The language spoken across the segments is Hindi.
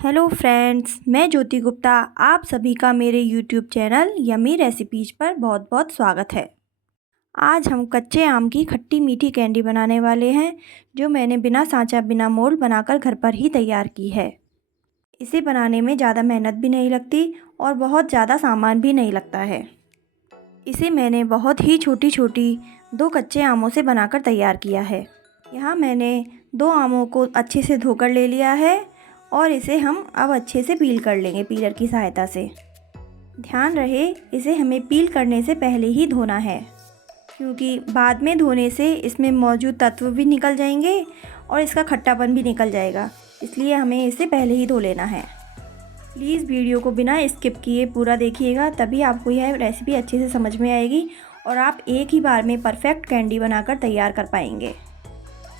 हेलो फ्रेंड्स, मैं ज्योति गुप्ता आप सभी का मेरे यूट्यूब चैनल यम्मी रेसिपीज पर बहुत बहुत स्वागत है। आज हम कच्चे आम की खट्टी मीठी कैंडी बनाने वाले हैं, जो मैंने बिना सांचा बिना मोल्ड बनाकर घर पर ही तैयार की है। इसे बनाने में ज़्यादा मेहनत भी नहीं लगती और बहुत ज़्यादा सामान भी नहीं लगता है। इसे मैंने बहुत ही छोटी छोटी 2 कच्चे आमों से बनाकर तैयार किया है। यहाँ मैंने 2 आमों को अच्छे से धोकर ले लिया है और इसे हम अब अच्छे से पील कर लेंगे पीलर की सहायता से। ध्यान रहे, इसे हमें पील करने से पहले ही धोना है, क्योंकि बाद में धोने से इसमें मौजूद तत्व भी निकल जाएंगे और इसका खट्टापन भी निकल जाएगा। इसलिए हमें इसे पहले ही धो लेना है। प्लीज़ वीडियो को बिना स्किप किए पूरा देखिएगा, तभी आपको यह रेसिपी अच्छे से समझ में आएगी और आप एक ही बार में परफेक्ट कैंडी बनाकर तैयार कर पाएंगे।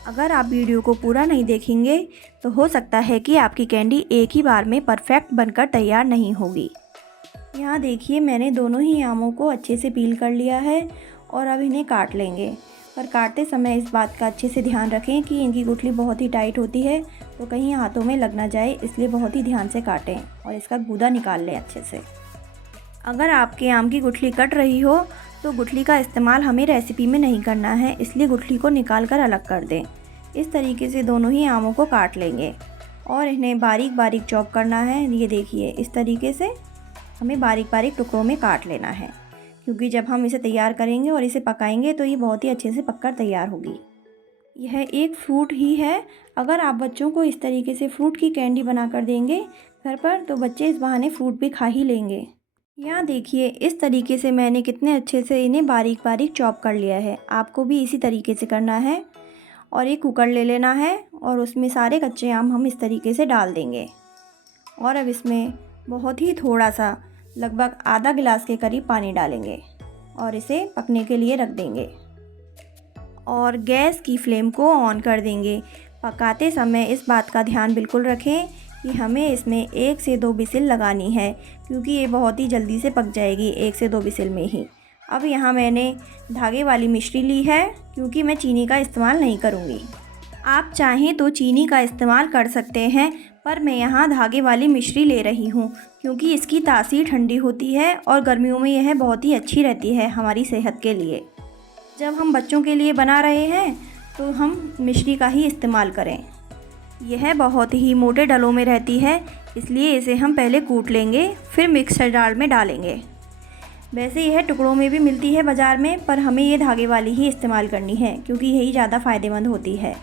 अगर आप वीडियो को पूरा नहीं देखेंगे तो हो सकता है कि आपकी कैंडी एक ही बार में परफेक्ट बनकर तैयार नहीं होगी। यहाँ देखिए, मैंने दोनों ही आमों को अच्छे से पील कर लिया है और अब इन्हें काट लेंगे। पर काटते समय इस बात का अच्छे से ध्यान रखें कि इनकी गुठली बहुत ही टाइट होती है, तो कहीं हाथों में लग ना जाए, इसलिए बहुत ही ध्यान से काटें और इसका गूदा निकाल लें अच्छे से। अगर आपके आम की गुठली कट रही हो तो गुठली का इस्तेमाल हमें रेसिपी में नहीं करना है, इसलिए गुठली को निकाल कर अलग कर दें। इस तरीके से दोनों ही आमों को काट लेंगे और इन्हें बारीक बारीक चॉप करना है। ये देखिए, इस तरीके से हमें बारीक बारीक टुकड़ों में काट लेना है, क्योंकि जब हम इसे तैयार करेंगे और इसे पकाएंगे तो ये बहुत ही अच्छे से पककर तैयार होगी। यह एक फ्रूट ही है। अगर आप बच्चों को इस तरीके से फ्रूट की कैंडी बना कर देंगे घर पर, तो बच्चे इस बहाने फ्रूट भी खा ही लेंगे। यहाँ देखिए, इस तरीके से मैंने कितने अच्छे से इन्हें बारीक बारीक चॉप कर लिया है। आपको भी इसी तरीके से करना है। और एक कुकर ले लेना है और उसमें सारे कच्चे आम हम इस तरीके से डाल देंगे और अब इसमें बहुत ही थोड़ा सा, लगभग आधा गिलास के करीब पानी डालेंगे और इसे पकने के लिए रख देंगे और गैस की फ्लेम को ऑन कर देंगे। पकाते समय इस बात का ध्यान बिल्कुल रखें कि हमें इसमें 1 से 2 विसिल लगानी है, क्योंकि ये बहुत ही जल्दी से पक जाएगी 1 से 2 विसिल में ही। अब यहाँ मैंने धागे वाली मिश्री ली है, क्योंकि मैं चीनी का इस्तेमाल नहीं करूँगी। आप चाहें तो चीनी का इस्तेमाल कर सकते हैं, पर मैं यहाँ धागे वाली मिश्री ले रही हूँ, क्योंकि इसकी तासीर ठंडी होती है और गर्मियों में यह बहुत ही अच्छी रहती है हमारी सेहत के लिए। जब हम बच्चों के लिए बना रहे हैं तो हम मिश्री का ही इस्तेमाल करें। यह बहुत ही मोटे डलों में रहती है, इसलिए इसे हम पहले कूट लेंगे, फिर मिक्सर जार में डालेंगे। वैसे यह टुकड़ों में भी मिलती है बाज़ार में, पर हमें ये धागे वाली ही इस्तेमाल करनी है, क्योंकि यही ज़्यादा फ़ायदेमंद होती है।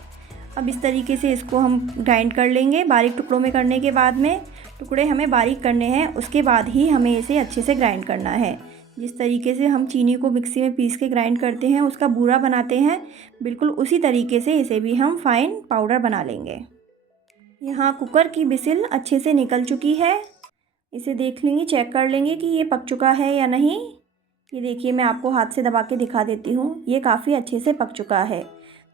अब इस तरीके से इसको हम ग्राइंड कर लेंगे। बारीक टुकड़ों में करने के बाद में, टुकड़े हमें बारीक करने हैं, उसके बाद ही हमें इसे अच्छे से ग्राइंड करना है। जिस तरीके से हम चीनी को मिक्सी में पीस के ग्राइंड करते हैं, उसका बूरा बनाते हैं, बिल्कुल उसी तरीके से इसे भी हम फाइन पाउडर बना लेंगे। यहाँ कुकर की विसिल अच्छे से निकल चुकी है। इसे देख लेंगे, चेक कर लेंगे कि ये पक चुका है या नहीं। ये देखिए, मैं आपको हाथ से दबा के दिखा देती हूँ, ये काफ़ी अच्छे से पक चुका है।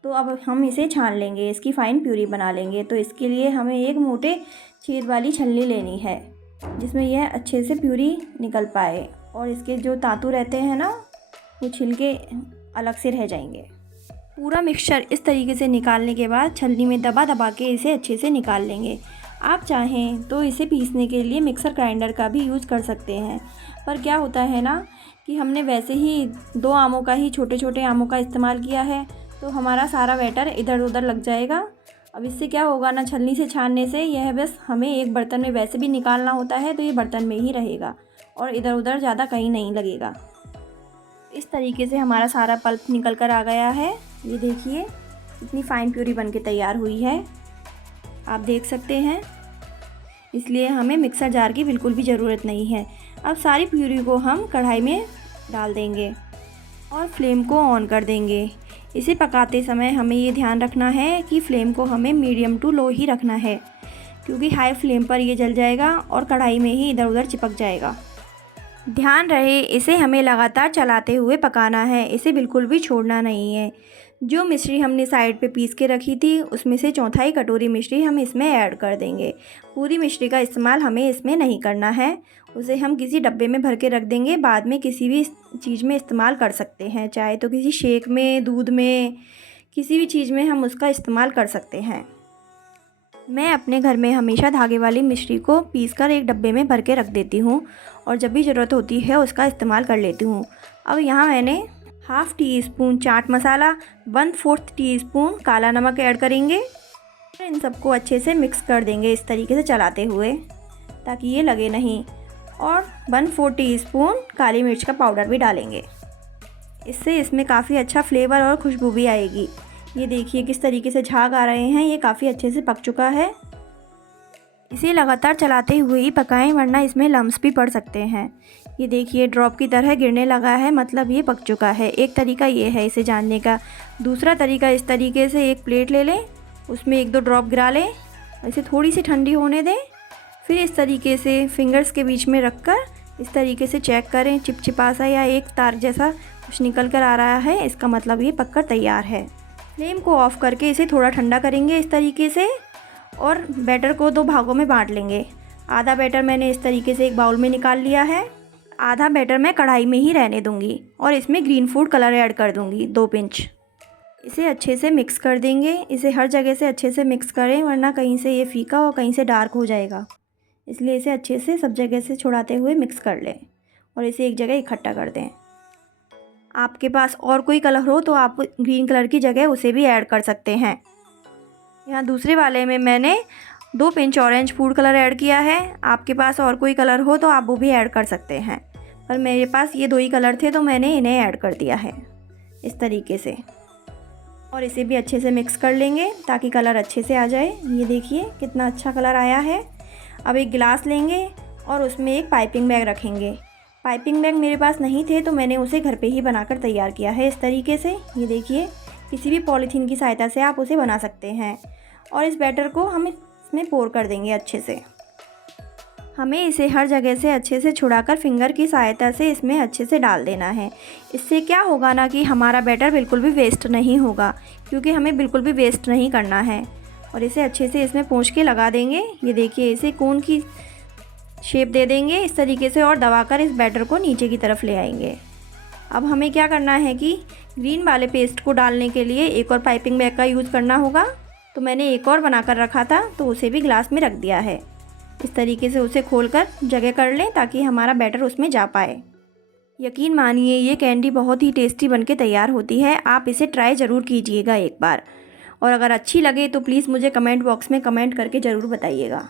तो अब हम इसे छान लेंगे, इसकी फ़ाइन प्यूरी बना लेंगे। तो इसके लिए हमें एक मोटे छेद वाली छलनी लेनी है, जिसमें यह अच्छे से प्यूरी निकल पाए और इसके जो तातू रहते हैं ना, वो छिलके अलग से रह जाएंगे। पूरा मिक्सचर इस तरीके से निकालने के बाद छलनी में दबा दबा के इसे अच्छे से निकाल लेंगे। आप चाहें तो इसे पीसने के लिए मिक्सर ग्राइंडर का भी यूज़ कर सकते हैं, पर क्या होता है ना कि हमने वैसे ही 2 आमों का ही, छोटे छोटे आमों का इस्तेमाल किया है, तो हमारा सारा बैटर इधर उधर लग जाएगा। अब इससे क्या होगा ना, छलनी से छानने से यह बस हमें एक बर्तन में वैसे भी निकालना होता है, तो ये बर्तन में ही रहेगा और इधर उधर ज़्यादा कहीं नहीं लगेगा। इस तरीके से हमारा सारा पल्प निकल कर आ गया है। ये देखिए, इतनी फ़ाइन प्यूरी बन के तैयार हुई है, आप देख सकते हैं। इसलिए हमें मिक्सर जार की बिल्कुल भी ज़रूरत नहीं है। अब सारी प्यूरी को हम कढ़ाई में डाल देंगे और फ्लेम को ऑन कर देंगे। इसे पकाते समय हमें ये ध्यान रखना है कि फ्लेम को हमें मीडियम टू लो ही रखना है, क्योंकि हाई फ्लेम पर ये जल जाएगा और कढ़ाई में ही इधर उधर चिपक जाएगा। ध्यान रहे, इसे हमें लगातार चलाते हुए पकाना है, इसे बिल्कुल भी छोड़ना नहीं है। जो मिश्री हमने साइड पे पीस के रखी थी, उसमें से 1/4 कटोरी मिश्री हम इसमें ऐड कर देंगे। पूरी मिश्री का इस्तेमाल हमें इसमें नहीं करना है, उसे हम किसी डब्बे में भर के रख देंगे। बाद में किसी भी चीज़ में इस्तेमाल कर सकते हैं, चाहे तो किसी शेक में, दूध में, किसी भी चीज़ में हम उसका इस्तेमाल कर सकते हैं। मैं अपने घर में हमेशा धागे वाली मिश्री को पीसकर एक डब्बे में भर के रख देती हूँ और जब भी ज़रूरत होती है उसका इस्तेमाल कर लेती हूँ। अब यहाँ मैंने half tea spoon chaat masala, 1/4 teaspoon काला नमक ऐड करेंगे। इन सबको अच्छे से मिक्स कर देंगे इस तरीके से चलाते हुए ताकि ये लगे नहीं, और 1/4 टीस्पून काली मिर्च का पाउडर भी डालेंगे। इससे इसमें काफ़ी अच्छा फ्लेवर और खुशबू भी आएगी। ये देखिए किस तरीके से झाग आ रहे हैं, ये काफ़ी अच्छे से पक चुका है। इसे लगातार चलाते हुए ही पकाएं वरना इसमें लम्स भी पड़ सकते हैं। ये देखिए ड्रॉप की तरह गिरने लगा है, मतलब ये पक चुका है। एक तरीका ये है इसे जानने का। दूसरा तरीका, इस तरीके से एक प्लेट ले लें, उसमें 1-2 ड्रॉप गिरा लें, इसे थोड़ी सी ठंडी होने दें। फिर इस तरीके से फिंगर्स के बीच में रख कर इस तरीके से चेक करें, चिपचिपा सा या एक तार जैसा कुछ निकल कर आ रहा है, इसका मतलब ये पककर तैयार है। फ्लेम को ऑफ़ करके इसे थोड़ा ठंडा करेंगे इस तरीके से, और बैटर को 2 भागों में बांट लेंगे। आधा बैटर मैंने इस तरीके से एक बाउल में निकाल लिया है, आधा बैटर मैं कढ़ाई में ही रहने दूंगी और इसमें ग्रीन फूड कलर ऐड कर दूंगी 2 पिंच। इसे अच्छे से मिक्स कर देंगे। इसे हर जगह से अच्छे से मिक्स करें वरना कहीं से ये फीका और कहीं से डार्क हो जाएगा, इसलिए इसे अच्छे से सब जगह से छुड़ाते हुए मिक्स कर लें और इसे एक जगह इकट्ठा कर दें। आपके पास और कोई कलर हो तो आप ग्रीन कलर की जगह उसे भी ऐड कर सकते हैं। यहाँ दूसरे वाले में मैंने 2 pinch orange food colour add किया है। आपके पास और कोई कलर हो तो आप वो भी ऐड कर सकते हैं, पर मेरे पास ये 2 ही कलर थे तो मैंने इन्हें ऐड कर दिया है इस तरीके से। और इसे भी अच्छे से मिक्स कर लेंगे ताकि कलर अच्छे से आ जाए। ये देखिए कितना अच्छा कलर आया है। अब एक गिलास लेंगे और उसमें एक पाइपिंग बैग रखेंगे। पाइपिंग बैग मेरे पास नहीं थे तो मैंने उसे घर पे ही बनाकर तैयार किया है इस तरीके से। ये देखिए किसी भी पॉलीथीन की सहायता से आप उसे बना सकते हैं। और इस बैटर को हम इसमें पोर कर देंगे अच्छे से। हमें इसे हर जगह से अच्छे से छुड़ाकर फिंगर की सहायता से इसमें अच्छे से डाल देना है। इससे क्या होगा ना कि हमारा बैटर बिल्कुल भी वेस्ट नहीं होगा, क्योंकि हमें बिल्कुल भी वेस्ट नहीं करना है। और इसे अच्छे से इसमें पोंछ के लगा देंगे। ये देखिए इसे कोन की शेप दे देंगे इस तरीके से और दबाकर इस बैटर को नीचे की तरफ ले आएंगे। अब हमें क्या करना है कि ग्रीन वाले पेस्ट को डालने के लिए एक और पाइपिंग बैग का यूज़ करना होगा। तो मैंने एक और बनाकर रखा था तो उसे भी ग्लास में रख दिया है। इस तरीके से उसे खोलकर जगह कर लें ताकि हमारा बैटर उसमें जा पाए। यकीन मानिए ये कैंडी बहुत ही टेस्टी बनके तैयार होती है। आप इसे ट्राई ज़रूर कीजिएगा एक बार, और अगर अच्छी लगे तो प्लीज़ मुझे कमेंट बॉक्स में कमेंट करके ज़रूर बताइएगा।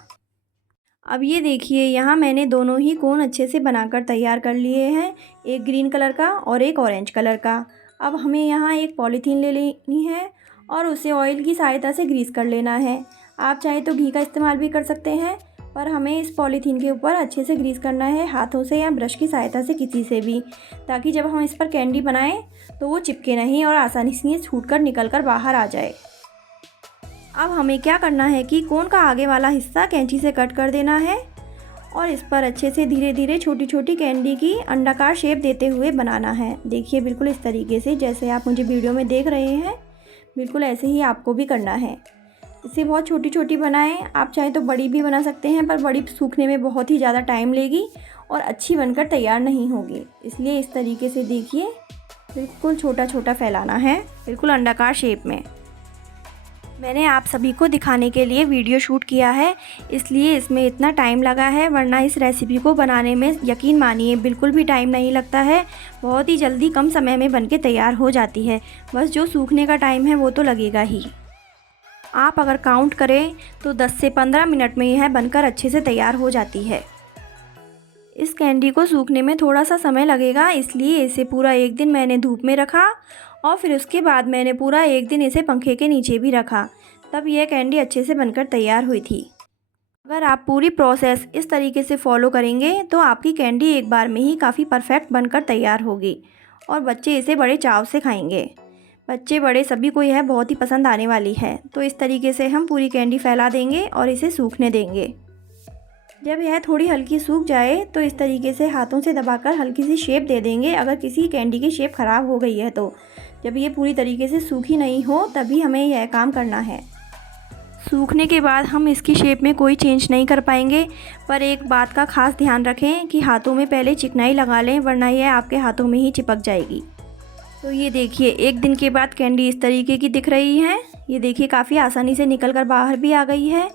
अब ये देखिए यहाँ मैंने दोनों ही कोन अच्छे से बनाकर तैयार कर लिए हैं, एक ग्रीन कलर का और एक ऑरेंज कलर का। अब हमें यहाँ एक पॉलीथीन ले लेनी है और उसे ऑयल की सहायता से ग्रीस कर लेना है। आप चाहे तो घी का इस्तेमाल भी कर सकते हैं, पर हमें इस पॉलीथीन के ऊपर अच्छे से ग्रीस करना है हाथों से या ब्रश की सहायता से, किसी से भी, ताकि जब हम इस पर कैंडी बनाएं तो वो चिपके नहीं और आसानी से छूट कर निकल कर बाहर आ जाए। अब हमें क्या करना है कि कोन का आगे वाला हिस्सा कैंची से कट कर देना है और इस पर अच्छे से धीरे धीरे छोटी छोटी कैंडी की अंडाकार शेप देते हुए बनाना है। देखिए बिल्कुल इस तरीके से जैसे आप मुझे वीडियो में देख रहे हैं, बिल्कुल ऐसे ही आपको भी करना है। इसे बहुत छोटी छोटी बनाएं। आप चाहे तो बड़ी भी बना सकते हैं, पर बड़ी सूखने में बहुत ही ज़्यादा टाइम लेगी और अच्छी बनकर तैयार नहीं होगी। इसलिए इस तरीके से देखिए बिल्कुल छोटा छोटा फैलाना है, बिल्कुल अंडाकार शेप में। मैंने आप सभी को दिखाने के लिए वीडियो शूट किया है, इसलिए इसमें इतना टाइम लगा है, वरना इस रेसिपी को बनाने में यकीन मानिए बिल्कुल भी टाइम नहीं लगता है। बहुत ही जल्दी कम समय में बनके तैयार हो जाती है। बस जो सूखने का टाइम है वो तो लगेगा ही। आप अगर काउंट करें तो 10 से 15 मिनट में यह बनकर अच्छे से तैयार हो जाती है। इस कैंडी को सूखने में थोड़ा सा समय लगेगा, इसलिए इसे पूरा एक दिन मैंने धूप में रखा और फिर उसके बाद मैंने पूरा एक दिन इसे पंखे के नीचे भी रखा, तब यह कैंडी अच्छे से बनकर तैयार हुई थी। अगर आप पूरी प्रोसेस इस तरीके से फॉलो करेंगे तो आपकी कैंडी एक बार में ही काफ़ी परफेक्ट बनकर तैयार होगी और बच्चे इसे बड़े चाव से खाएंगे। बच्चे बड़े सभी को यह बहुत ही पसंद आने वाली है। तो इस तरीके से हम पूरी कैंडी फैला देंगे और इसे सूखने देंगे। जब यह थोड़ी हल्की सूख जाए तो इस तरीके से हाथों से दबाकर हल्की सी शेप दे देंगे। अगर किसी कैंडी की शेप ख़राब हो गई है तो जब ये पूरी तरीके से सूखी नहीं हो तभी हमें यह काम करना है। सूखने के बाद हम इसकी शेप में कोई चेंज नहीं कर पाएंगे, पर एक बात का खास ध्यान रखें कि हाथों में पहले चिकनाई लगा लें, वरना यह आपके हाथों में ही चिपक जाएगी। तो ये देखिए एक दिन के बाद कैंडी इस तरीके की दिख रही है। ये देखिए काफ़ी आसानी से निकल कर बाहर भी आ गई है।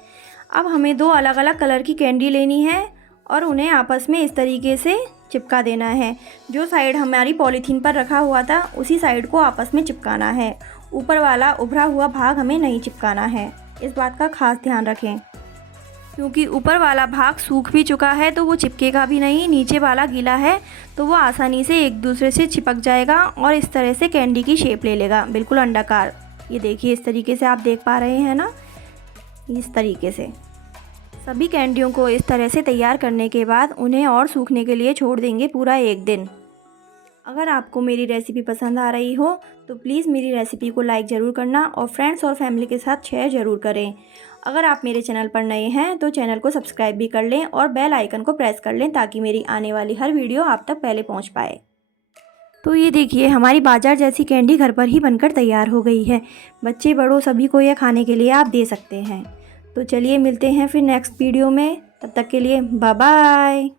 अब हमें 2 अलग अलग कलर की कैंडी लेनी है और उन्हें आपस में इस तरीके से चिपका देना है। जो साइड हमारी पॉलीथीन पर रखा हुआ था उसी साइड को आपस में चिपकाना है। ऊपर वाला उभरा हुआ भाग हमें नहीं चिपकाना है, इस बात का खास ध्यान रखें, क्योंकि ऊपर वाला भाग सूख भी चुका है तो वो चिपकेगा भी नहीं। नीचे वाला गीला है तो वो आसानी से एक दूसरे से चिपक जाएगा और इस तरह से कैंडी की शेप ले लेगा, बिल्कुल अंडाकार। ये देखिए, इस तरीके से आप देख पा रहे हैं ना, इस तरीके से। सभी कैंडियों को इस तरह से तैयार करने के बाद उन्हें और सूखने के लिए छोड़ देंगे पूरा 1 दिन। अगर आपको मेरी रेसिपी पसंद आ रही हो तो प्लीज़ मेरी रेसिपी को लाइक ज़रूर करना और फ्रेंड्स और फैमिली के साथ शेयर ज़रूर करें। अगर आप मेरे चैनल पर नए हैं तो चैनल को सब्सक्राइब भी कर लें और बेल आइकन को प्रेस कर लें ताकि मेरी आने वाली हर वीडियो आप तक पहले पहुंच पाए। तो ये देखिए, हमारी बाजार जैसी कैंडी घर पर ही बनकर तैयार हो गई है। बच्चे बड़ों सभी को यह खाने के लिए आप दे सकते हैं। तो चलिए मिलते हैं फिर नेक्स्ट वीडियो में, तब तक के लिए बाय बाय।